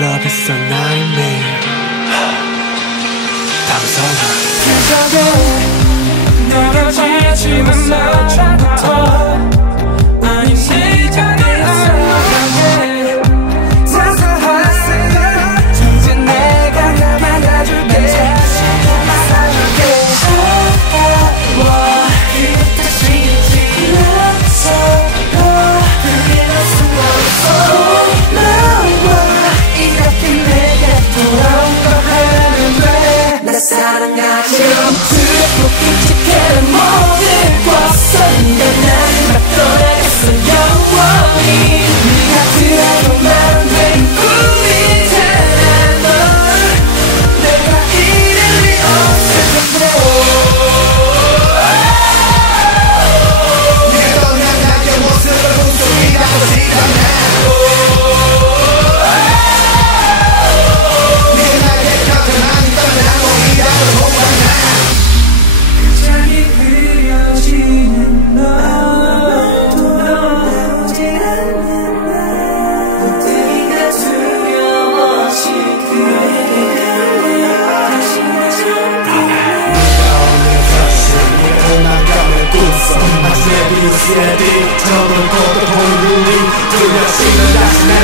Love is a nightmare 담소나 그 전에 내가 지치는 날 묵직한 모든 것은 내날 막 떠나갔어 영원히 네가 들어 Sometimes every step is troubled, but the whole world is still the same.